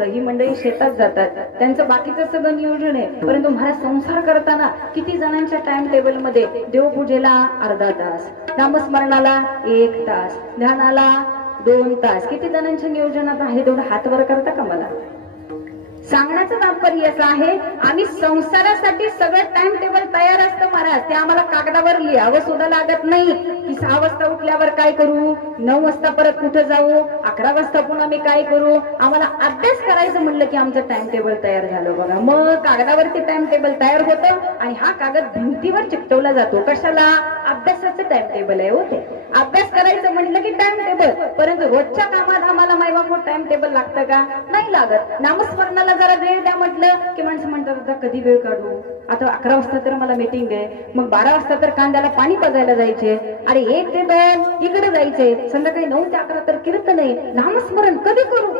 असतं, ही मंडळी शेतात जातात, त्यांचं बाकीचं सगळं नियोजन आहे, परंतु मला संसार करताना किती जणांच्या टाइम टेबल मध्ये देवपूजेला अर्धा तास, नामस्मरणाला 1 तास, ध्यानाला 2 तास, किती जणांच्या नियोजनात आहे तेवढं हात वर करता का मला? सांगण्याचं तात्पर्य असं आहे, आम्ही संसारासाठी सगळं टाइम टेबल तयार असतं महाराज, ते आम्हाला कागदावर लिहावं सुद्धा लागत नाही की 6 वाजता उठल्यावर काय करू, 9 वाजता परत कुठे जाऊ, 11 वाजता पुन्हा मी काय करू. आम्हाला अभ्यास करायचं म्हणलं की आमचं टाइम टेबल तयार झालं बघा. मग कागदावरती टाइम टेबल तयार होतं आणि हा कागद भिंतीवर चिकटवला जातो. कशाला? अभ्यासाचं टाइम टेबल आहे होते. अभ्यास करायचं म्हणलं की टाइम टेबल, परंतु रोजच्या कामात आम्हाला मायबाप टाइम टेबल लागतं का? नाही लागत. नामस्मरणाला जरा वेळ द्या म्हटलं की माणसं म्हणतात कधी वेळ काढू, आता 11 वाजता तर मला मीटिंग आहे, मग 12 वाजता तर कांद्याला पाणी पाजायला जायचे, अरे 1 ते 2 इकडे जायचे, संध्याकाळी 9 ते 11 तर कीर्तन आहे, नामस्मरण कधी करू?